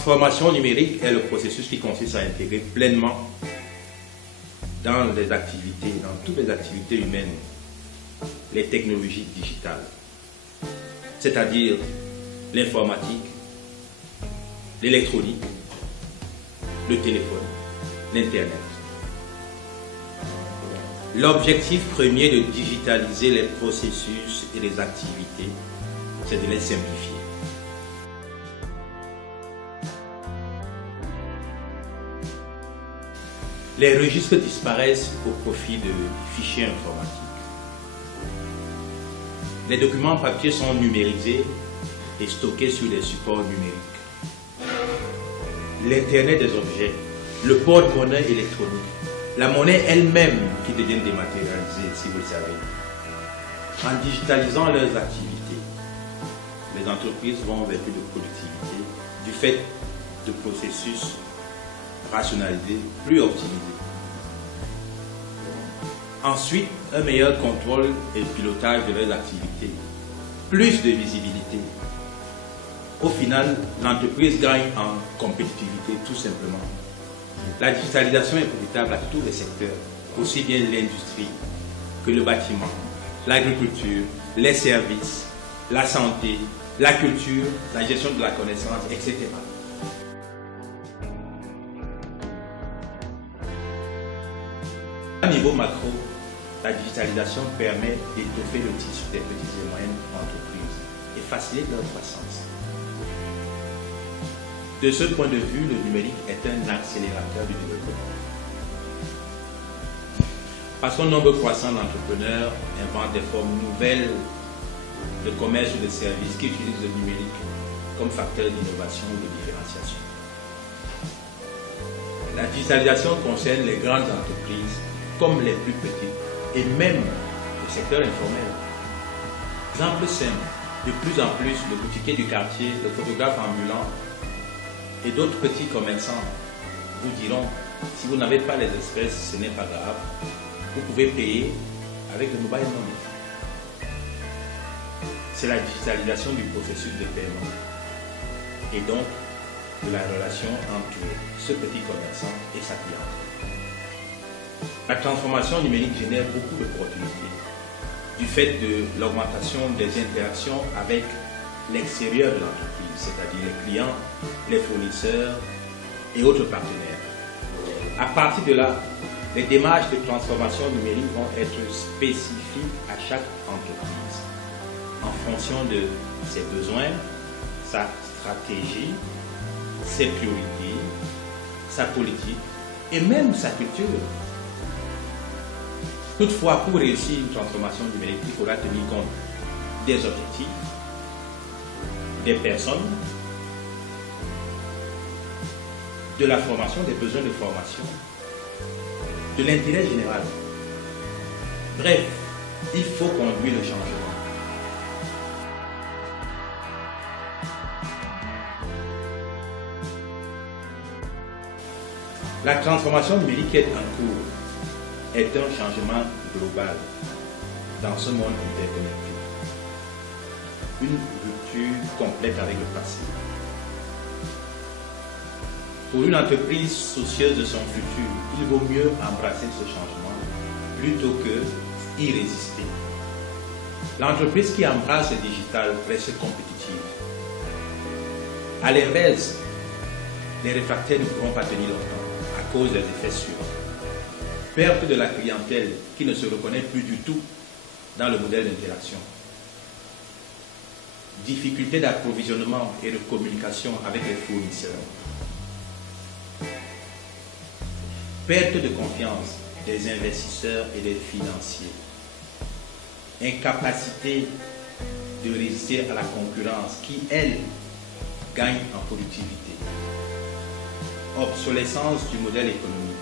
transformation numérique est le processus qui consiste à intégrer pleinement dans les activités, dans toutes les activités humaines, les technologies digitales, c'est-à-dire l'informatique, l'électronique, le téléphone, l'Internet. L'objectif premier de digitaliser les processus et les activités, c'est de les simplifier. Les registres disparaissent au profit de fichiers informatiques. Les documents papier sont numérisés et stockés sur des supports numériques. L'Internet des objets, le porte-monnaie électronique, la monnaie elle-même qui devient dématérialisée, si vous le savez. En digitalisant leurs activités, les entreprises vont vers plus de productivité du fait de processus rationalisés, plus optimisés. Ensuite, un meilleur contrôle et pilotage de leurs activités, plus de visibilité. Au final, l'entreprise gagne en compétitivité tout simplement. La digitalisation est profitable à tous les secteurs, aussi bien l'industrie que le bâtiment, l'agriculture, les services, la santé, la culture, la gestion de la connaissance, etc. À niveau macro, la digitalisation permet d'étoffer le tissu des petites et moyennes entreprises et facilite leur croissance. De ce point de vue, le numérique est un accélérateur du développement. Parce qu'un nombre croissant d'entrepreneurs inventent des formes nouvelles de commerce ou de services qui utilisent le numérique comme facteur d'innovation ou de différenciation. La digitalisation concerne les grandes entreprises comme les plus petites et même le secteur informel. Exemple simple, de plus en plus, le boutiquier du quartier, le photographe ambulant et d'autres petits commerçants vous diront, si vous n'avez pas les espèces, ce n'est pas grave, vous pouvez payer avec le mobile money. C'est la digitalisation du processus de paiement et donc de la relation entre ce petit commerçant et sa clientèle. La transformation numérique génère beaucoup d'opportunités du fait de l'augmentation des interactions avec l'extérieur de l'entreprise, c'est-à-dire les clients, les fournisseurs et autres partenaires. À partir de là, les démarches de transformation numérique vont être spécifiques à chaque entreprise en fonction de ses besoins, sa stratégie, ses priorités, sa politique et même sa culture. Toutefois, pour réussir une transformation numérique, il faudra tenir compte des objectifs, des personnes, de la formation, des besoins de formation, de l'intérêt général. Bref, il faut conduire le changement. La transformation numérique est en cours est un changement global dans ce monde interconnecté. Une rupture complète avec le passé. Pour une entreprise soucieuse de son futur, il vaut mieux embrasser ce changement plutôt que y résister. L'entreprise qui embrasse le digital reste compétitive. À l'inverse, les réfractaires ne pourront pas tenir longtemps à cause des effets suivants. Perte de la clientèle qui ne se reconnaît plus du tout dans le modèle d'interaction. Difficulté d'approvisionnement et de communication avec les fournisseurs. Perte de confiance des investisseurs et des financiers. Incapacité de résister à la concurrence qui, elle, gagne en productivité. Obsolescence du modèle économique.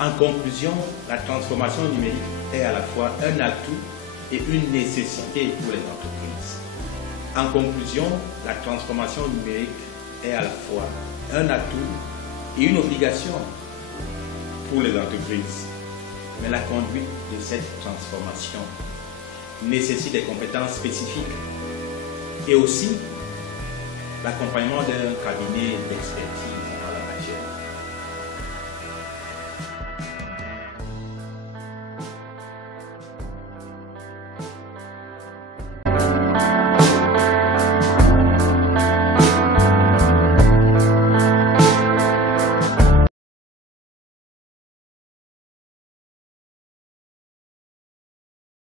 En conclusion, la transformation numérique est à la fois un atout et une nécessité pour les entreprises. En conclusion, la transformation numérique est à la fois un atout et une obligation pour les entreprises. Mais la conduite de cette transformation nécessite des compétences spécifiques et aussi l'accompagnement d'un cabinet d'expertise